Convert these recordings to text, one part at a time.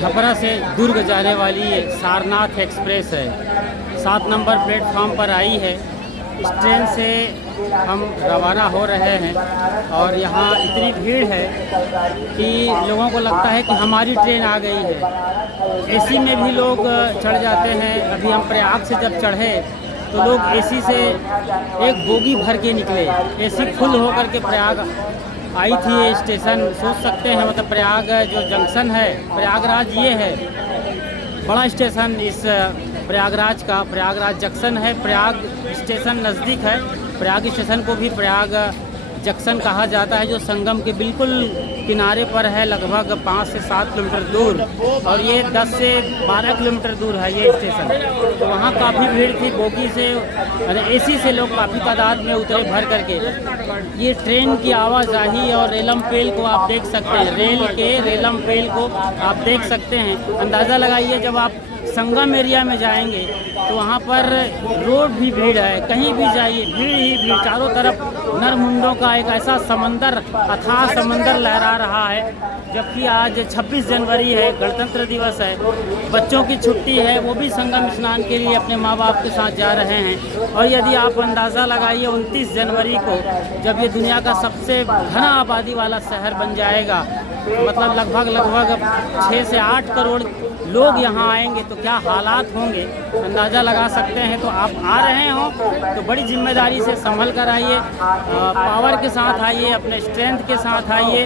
छपरा से दुर्ग जाने वाली ये सारनाथ एक्सप्रेस है, 7 नंबर प्लेटफॉर्म पर आई है। इस ट्रेन से हम रवाना हो रहे हैं और यहाँ इतनी भीड़ है कि लोगों को लगता है कि हमारी ट्रेन आ गई है। एसी में भी लोग चढ़ जाते हैं। अभी हम प्रयाग से जब चढ़े तो लोग एसी से एक बोगी भर के निकले। एसी फुल होकर के प्रयाग आई थी ये स्टेशन। सोच सकते हैं मतलब प्रयाग जो जंक्शन है, प्रयागराज ये है बड़ा स्टेशन इस प्रयागराज का। प्रयागराज जंक्शन है, प्रयाग स्टेशन नज़दीक है। प्रयाग स्टेशन को भी प्रयाग जंक्शन कहा जाता है, जो संगम के बिल्कुल किनारे पर है, लगभग 5 से 7 किलोमीटर दूर, और ये 10 से 12 किलोमीटर दूर है ये स्टेशन। तो वहाँ काफ़ी भीड़ थी। बोगी से एसी से लोग काफ़ी तादाद में उतरे भर करके। ये ट्रेन की आवाजाही और रेलम पेल को आप देख सकते हैं, रेल के रेलम पेल को आप देख सकते हैं। अंदाज़ा लगाइए जब आप संगम एरिया में जाएंगे तो वहाँ पर रोड भी भीड़ है, कहीं भी जाइए भीड़ ही भीड़। चारों तरफ नरमुंडों का एक ऐसा समंदर, अथाह समंदर लहरा रहा है। जबकि आज 26 जनवरी है, गणतंत्र दिवस है, बच्चों की छुट्टी है, वो भी संगम स्नान के लिए अपने माँ बाप के साथ जा रहे हैं। और यदि आप अंदाज़ा लगाइए 29 जनवरी को जब ये दुनिया का सबसे घना आबादी वाला शहर बन जाएगा, मतलब लगभग 6 से 8 करोड़ लोग यहाँ आएंगे तो क्या हालात होंगे अंदाज़ा लगा सकते हैं। तो आप आ रहे हो तो बड़ी जिम्मेदारी से संभल कर आइए, पावर के साथ आइए, अपने स्ट्रेंथ के साथ आइए।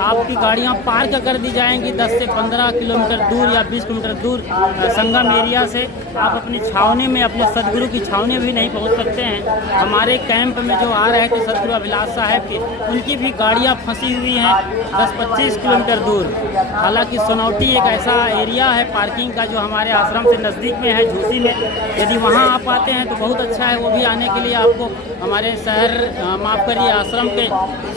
आपकी गाड़ियाँ पार्क कर दी जाएंगी 10 से 15 किलोमीटर दूर या 20 किलोमीटर दूर संगम एरिया से। आप अपनी छावनी में, अपने सदगुरु की छावनी भी नहीं पहुँच सकते हैं। हमारे कैंप में जो आ रहे थे सदगुरु अभिलाष साहब के, उनकी भी गाड़ियाँ फंसी हुई हैं 10-25 किलोमीटर दूर। हालांकि सोनौटी एक ऐसा एरिया है पार्किंग का जो हमारे आश्रम से नज़दीक में है, झूसी में। यदि वहाँ आप आते हैं तो बहुत अच्छा है। वो भी आने के लिए आपको हमारे शहर, माफ़ करिए, आश्रम के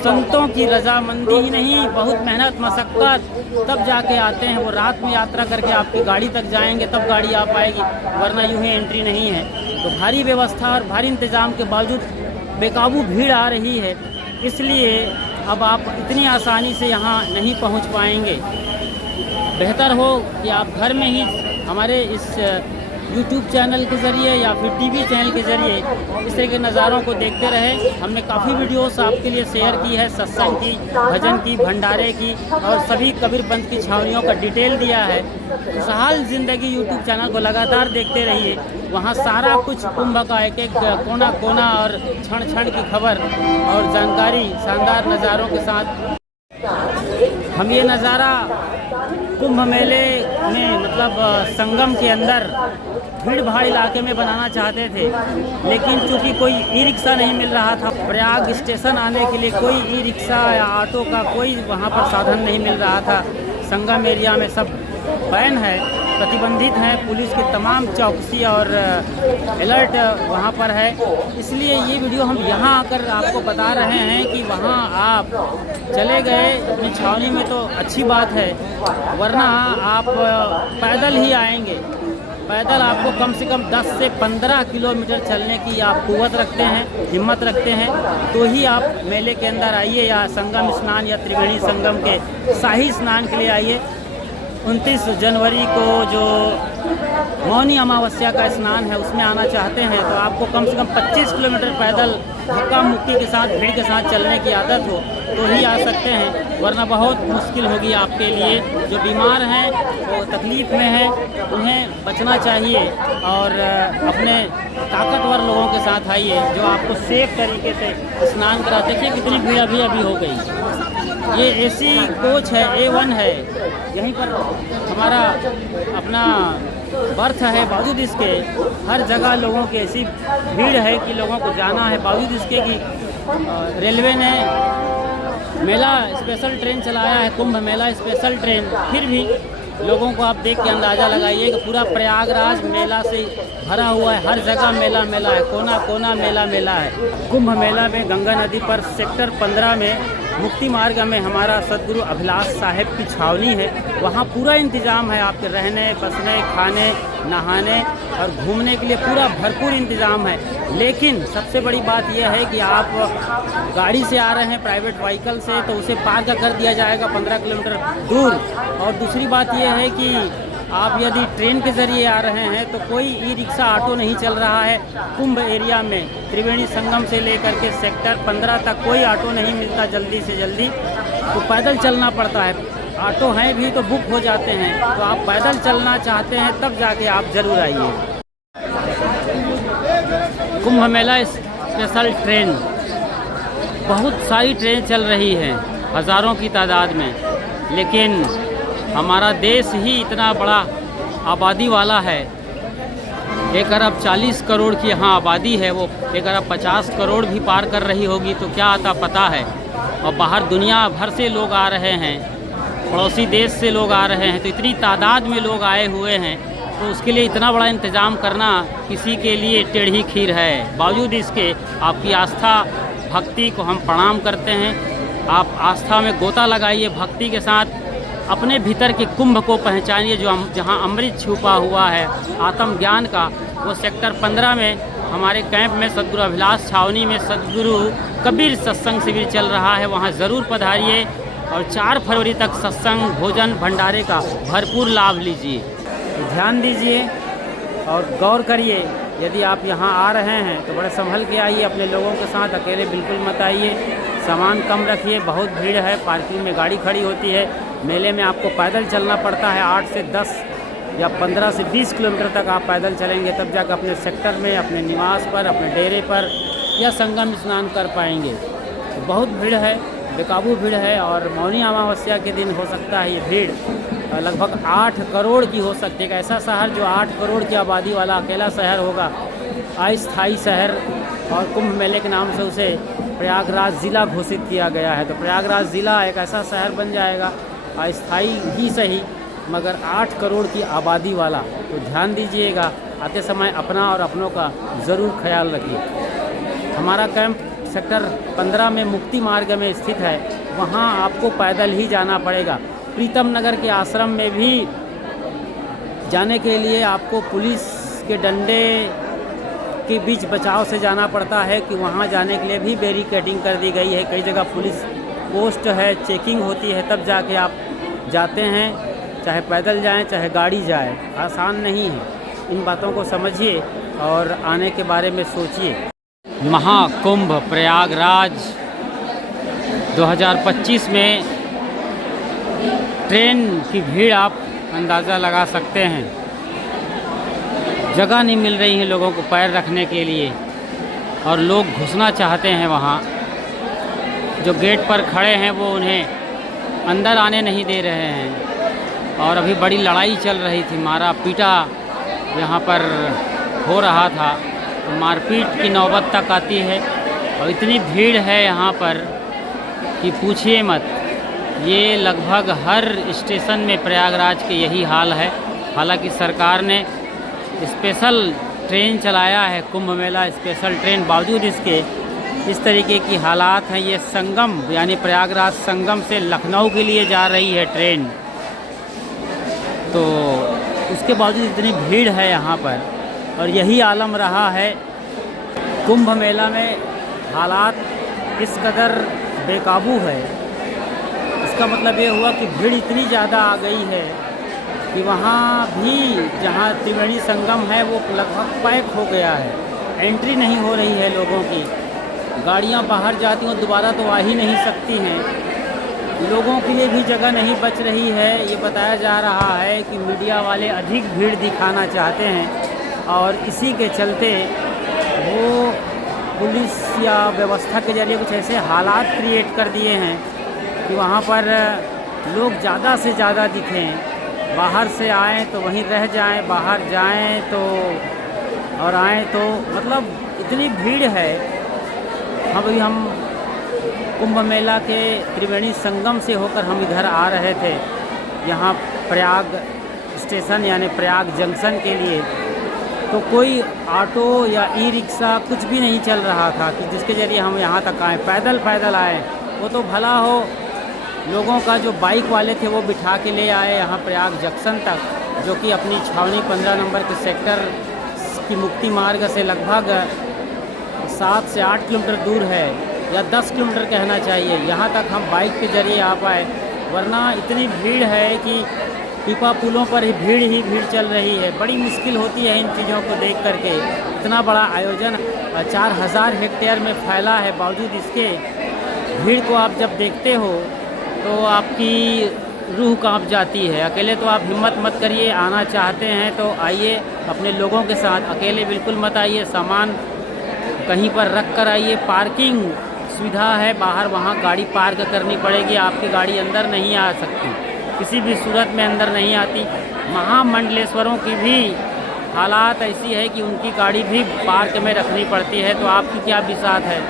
संतों की रजामंदी ही नहीं, बहुत मेहनत मशक्क़त तब जाके आते हैं। वो रात में यात्रा करके आपकी गाड़ी तक जाएंगे तब गाड़ी आ पाएगी, वरना यूँ ही एंट्री नहीं है। तो भारी व्यवस्था और भारी इंतज़ाम के बावजूद बेकाबू भीड़ आ रही है, इसलिए अब आप इतनी आसानी से यहाँ नहीं पहुँच पाएंगे। बेहतर हो कि आप घर में ही हमारे इस YouTube चैनल के ज़रिए या फिर TV चैनल के ज़रिए इस तरह के नज़ारों को देखते रहे। हमने काफ़ी वीडियोस आपके लिए शेयर की है, सत्संग की, भजन की, भंडारे की, और सभी कबीरपंथ की छावनियों का डिटेल दिया है। खुशहाल ज़िंदगी YouTube चैनल को लगातार देखते रहिए, वहाँ सारा कुछ कुंभ का एक एक कोना कोना और क्षण क्षण की खबर और जानकारी शानदार नज़ारों के साथ। हम ये नज़ारा कुंभ मेले में, मतलब संगम के अंदर भीड़ भाड़ इलाके में बनाना चाहते थे, लेकिन चूँकि कोई ई रिक्शा नहीं मिल रहा था, प्रयाग स्टेशन आने के लिए कोई ई रिक्शा या ऑटो का कोई वहाँ पर साधन नहीं मिल रहा था। संगम एरिया में सब बैन है, प्रतिबंधित हैं, पुलिस की तमाम चौकसी और अलर्ट वहाँ पर है। इसलिए ये वीडियो हम यहाँ आकर आपको बता रहे हैं कि वहाँ आप चले गए अपनी छावनी में तो अच्छी बात है, वरना आप पैदल ही आएंगे। पैदल आपको कम से कम 10 से 15 किलोमीटर चलने की आप कुव्वत रखते हैं, हिम्मत रखते हैं, तो ही आप मेले के अंदर आइए, या संगम स्नान या त्रिवेणी संगम के शाही स्नान के लिए आइए। 29 जनवरी को जो मौनी अमावस्या का स्नान है उसमें आना चाहते हैं तो आपको कम से कम 25 किलोमीटर पैदल धक्का मुक्की के साथ, भीड़ के साथ चलने की आदत हो तो ही आ सकते हैं, वरना बहुत मुश्किल होगी आपके लिए। जो बीमार हैं, वो तकलीफ़ में हैं, उन्हें बचना चाहिए और अपने ताकतवर लोगों के साथ आइए जो आपको सेफ तरीके से स्नान कराते। देखिए कितनी भीड़ अभी हो गई। ये एसी कोच है, A1 है, यहीं पर हमारा अपना बर्थ है। बावजूद इसके हर जगह लोगों की ऐसी भीड़ है कि लोगों को जाना है। बावजूद इसके कि रेलवे ने मेला स्पेशल ट्रेन चलाया है, कुंभ मेला स्पेशल ट्रेन, फिर भी लोगों को आप देख के अंदाज़ा लगाइए कि पूरा प्रयागराज मेला से भरा हुआ है। हर जगह मेला मेला है, कोना कोना मेला मेला है। कुंभ मेला में गंगा नदी पर सेक्टर 15 में मुक्ति मार्ग में हमारा सदगुरु अभिलाष साहिब की छावनी है, वहाँ पूरा इंतज़ाम है आपके रहने, बसने, खाने, नहाने और घूमने के लिए पूरा भरपूर इंतज़ाम है। लेकिन सबसे बड़ी बात यह है कि आप गाड़ी से आ रहे हैं प्राइवेट व्हीकल से तो उसे पार्क कर दिया जाएगा 15 किलोमीटर दूर। और दूसरी बात यह है कि आप यदि ट्रेन के ज़रिए आ रहे हैं तो कोई ई रिक्शा ऑटो नहीं चल रहा है। कुंभ एरिया में त्रिवेणी संगम से लेकर के सेक्टर 15 तक कोई ऑटो नहीं मिलता जल्दी से जल्दी, तो पैदल चलना पड़ता है। ऑटो हैं भी तो बुक हो जाते हैं, तो आप पैदल चलना चाहते हैं तब जाके आप ज़रूर आइए। कुंभ मेला स्पेशल ट्रेन, बहुत सारी ट्रेन चल रही हैं हज़ारों की तादाद में, लेकिन हमारा देश ही इतना बड़ा आबादी वाला है। 1 अरब 40 करोड़ की यहाँ आबादी है, वो 1 अरब 50 करोड़ भी पार कर रही होगी तो क्या आता पता है। और बाहर दुनिया भर से लोग आ रहे हैं, पड़ोसी देश से लोग आ रहे हैं, तो इतनी तादाद में लोग आए हुए हैं तो उसके लिए इतना बड़ा इंतज़ाम करना किसी के लिए टेढ़ी खीर है। बावजूद इसके आपकी आस्था भक्ति को हम प्रणाम करते हैं। आप आस्था में गोता लगाइए, भक्ति के साथ अपने भीतर के कुंभ को पहचानिए जो जहाँ अमृत छुपा हुआ है आत्मज्ञान का। वो सेक्टर 15 में हमारे कैंप में सदगुरु अभिलाष छावनी में सदगुरु कबीर सत्संग शिविर चल रहा है, वहाँ ज़रूर पधारिए और 4 फरवरी तक सत्संग भोजन भंडारे का भरपूर लाभ लीजिए। ध्यान दीजिए और गौर करिए, यदि आप यहाँ आ रहे हैं तो बड़े संभल के आइए, अपने लोगों के साथ अकेले बिल्कुल मत आइए। सामान कम रखिए, बहुत भीड़ है, पार्किंग में गाड़ी खड़ी होती है। मेले में आपको पैदल चलना पड़ता है, 8 से 10 या 15 से 20 किलोमीटर तक आप पैदल चलेंगे तब जाकर अपने सेक्टर में, अपने निवास पर, अपने डेरे पर या संगम स्नान कर पाएंगे। तो बहुत भीड़ है, बेकाबू भीड़ है और मौनी अमावस्या के दिन हो सकता है ये भीड़ लगभग 8 करोड़ की हो सकती है। ऐसा शहर जो 8 करोड़ की आबादी वाला अकेला शहर होगा, अस्थायी शहर, और कुंभ मेले के नाम से उसे प्रयागराज ज़िला घोषित किया गया है। तो प्रयागराज ज़िला एक ऐसा शहर बन जाएगा, अस्थायी ही सही मगर 8 करोड़ की आबादी वाला। तो ध्यान दीजिएगा, आते समय अपना और अपनों का ज़रूर ख्याल रखिए। हमारा कैंप सेक्टर 15 में मुक्ति मार्ग में स्थित है, वहाँ आपको पैदल ही जाना पड़ेगा। प्रीतम नगर के आश्रम में भी जाने के लिए आपको पुलिस के डंडे के बीच बचाव से जाना पड़ता है कि वहाँ जाने के लिए भी बैरिकेडिंग कर दी गई है। कई जगह पुलिस पोस्ट है, चेकिंग होती है, तब जाके आप जाते हैं, चाहे पैदल जाएं चाहे गाड़ी जाए, आसान नहीं है। इन बातों को समझिए और आने के बारे में सोचिए। महाकुंभ प्रयागराज 2025 में ट्रेन की भीड़ आप अंदाज़ा लगा सकते हैं। जगह नहीं मिल रही है लोगों को पैर रखने के लिए और लोग घुसना चाहते हैं वहाँ। जो गेट पर खड़े हैं वो उन्हें अंदर आने नहीं दे रहे हैं और अभी बड़ी लड़ाई चल रही थी, मारा पीटा यहाँ पर हो रहा था। तो मारपीट की नौबत तक आती है और इतनी भीड़ है यहाँ पर कि पूछिए मत। ये लगभग हर स्टेशन में प्रयागराज के यही हाल है। हालांकि सरकार ने स्पेशल ट्रेन चलाया है, कुंभ मेला स्पेशल ट्रेन, बावजूद इसके इस तरीके की हालात हैं। ये संगम यानी प्रयागराज संगम से लखनऊ के लिए जा रही है ट्रेन, तो उसके बावजूद इतनी भीड़ है यहाँ पर और यही आलम रहा है। कुंभ मेला में हालात इस कदर बेकाबू है, इसका मतलब ये हुआ कि भीड़ इतनी ज़्यादा आ गई है कि वहाँ भी जहाँ त्रिवेणी संगम है वो लगभग पैक हो गया है, एंट्री नहीं हो रही है लोगों की। गाड़ियाँ बाहर जाती हैं दोबारा तो आ ही नहीं सकती हैं, लोगों के लिए भी जगह नहीं बच रही है। ये बताया जा रहा है कि मीडिया वाले अधिक भीड़ दिखाना चाहते हैं और इसी के चलते वो पुलिस या व्यवस्था के जरिए कुछ ऐसे हालात क्रिएट कर दिए हैं कि वहाँ पर लोग ज़्यादा से ज़्यादा दिखें। बाहर से आएँ तो वहीं रह जाएं, बाहर जाएं तो और आएँ तो मतलब इतनी भीड़ है। अभी हम कुंभ मेला के त्रिवेणी संगम से होकर हम इधर आ रहे थे यहाँ प्रयाग स्टेशन यानी प्रयाग जंक्शन के लिए, तो कोई ऑटो या ई रिक्शा कुछ भी नहीं चल रहा था कि जिसके ज़रिए हम यहाँ तक आएँ। पैदल आए वो तो भला हो, लोगों का जो बाइक वाले थे वो बिठा के ले आए यहाँ प्रयाग जंक्शन तक, जो कि अपनी छावनी 15 नंबर के सेक्टर की मुक्ति मार्ग से लगभग 7 से 8 किलोमीटर दूर है, या 10 किलोमीटर कहना चाहिए। यहाँ तक हम बाइक के ज़रिए आ पाए, वरना इतनी भीड़ है कि पीपा पुलों पर ही भीड़ चल रही है। बड़ी मुश्किल होती है इन चीज़ों को देख करके। इतना बड़ा आयोजन 4000 हेक्टेयर में फैला है, बावजूद इसके भीड़ को आप जब देखते हो तो आपकी रूह कांप जाती है। अकेले तो आप हिम्मत मत करिए, आना चाहते हैं तो आइए अपने लोगों के साथ, अकेले बिल्कुल मत आइए। सामान कहीं पर रख कर आइए। पार्किंग सुविधा है बाहर, वहाँ गाड़ी पार्क करनी पड़ेगी, आपकी गाड़ी अंदर नहीं आ सकती, किसी भी सूरत में अंदर नहीं आती। महामंडलेश्वरों की भी हालात ऐसी है कि उनकी गाड़ी भी पार्क में रखनी पड़ती है, तो आपकी क्या बिसात है।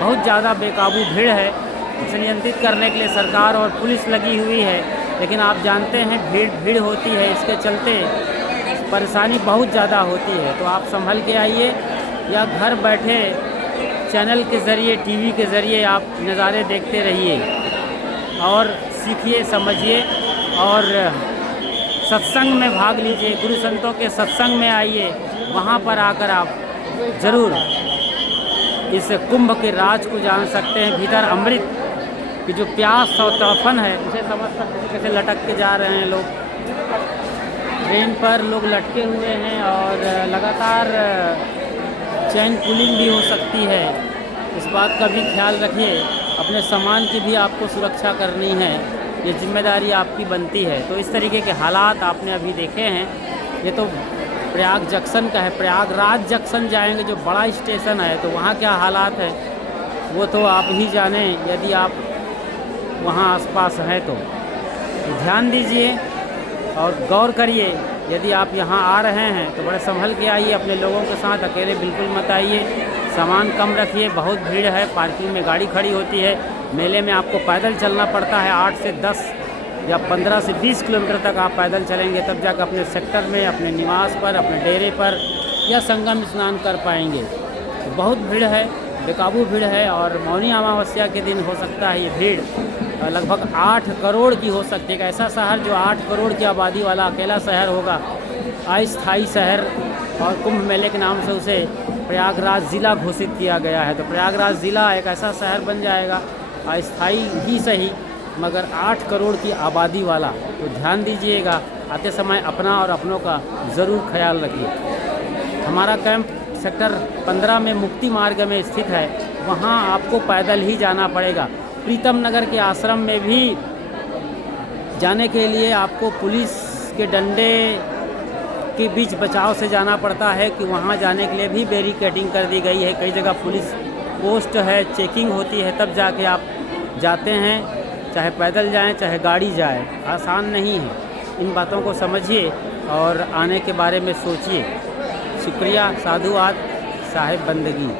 बहुत ज़्यादा बेकाबू भीड़ है। इसे नियंत्रित करने के लिए सरकार और पुलिस लगी हुई है, लेकिन आप जानते हैं भीड़ होती है, इसके चलते परेशानी बहुत ज़्यादा होती है। तो आप संभल के आइए, या घर बैठे चैनल के ज़रिए, टीवी के ज़रिए आप नज़ारे देखते रहिए और सीखिए, समझिए और सत्संग में भाग लीजिए। गुरु संतों के सत्संग में आइए, वहाँ पर आकर आप ज़रूर इस कुंभ के राज को जान सकते हैं। भीतर अमृत की जो प्यास और तड़पन है उसे समझ सकते हैं। कैसे लटक के जा रहे हैं लोग, ट्रेन पर लोग लटके हुए हैं और लगातार चेन पुलिंग भी हो सकती है। इस बात का भी ख्याल रखिए, अपने सामान की भी आपको सुरक्षा करनी है, ये जिम्मेदारी आपकी बनती है। तो इस तरीके के हालात आपने अभी देखे हैं। ये तो प्रयाग जंक्शन का है। प्रयागराज जंक्शन जाएंगे, जो बड़ा स्टेशन है, तो वहाँ क्या हालात है वो तो आप ही जाने, यदि आप वहाँ आसपास हैं तो ध्यान दीजिए और गौर करिए। यदि आप यहाँ आ रहे हैं तो बड़े संभल के आइए, अपने लोगों के साथ, अकेले बिल्कुल मत आइए। सामान कम रखिए, बहुत भीड़ है, पार्किंग में गाड़ी खड़ी होती है। मेले में आपको पैदल चलना पड़ता है, 8 से 10 या 15 से 20 किलोमीटर तक आप पैदल चलेंगे, तब जाकर अपने सेक्टर में, अपने निवास पर, अपने डेरे पर या संगम स्नान कर पाएंगे। तो बहुत भीड़ है, बेकाबू भीड़ है, और मौनी अमावस्या के दिन हो सकता है ये भीड़ लगभग 8 करोड़ की हो सकती है। ऐसा शहर जो 8 करोड़ की आबादी वाला अकेला शहर होगा, अस्थायी शहर, और कुंभ मेले के नाम से उसे प्रयागराज ज़िला घोषित किया गया है। तो प्रयागराज ज़िला एक ऐसा शहर बन जाएगा, अस्थायी ही सही, मगर 8 करोड़ की आबादी वाला। तो ध्यान दीजिएगा, आते समय अपना और अपनों का ज़रूर ख्याल रखिए। हमारा कैंप सेक्टर 15 में मुक्ति मार्ग में स्थित है, वहाँ आपको पैदल ही जाना पड़ेगा। प्रीतम नगर के आश्रम में भी जाने के लिए आपको पुलिस के डंडे के बीच बचाव से जाना पड़ता है, कि वहाँ जाने के लिए भी बैरिकेडिंग कर दी गई है। कई जगह पुलिस पोस्ट है, चेकिंग होती है, तब जाके आप जाते हैं, चाहे पैदल जाएं चाहे गाड़ी जाए, आसान नहीं है। इन बातों को समझिए और आने के बारे में सोचिए। शुक्रिया, साधुवाद, साहिब बंदगी।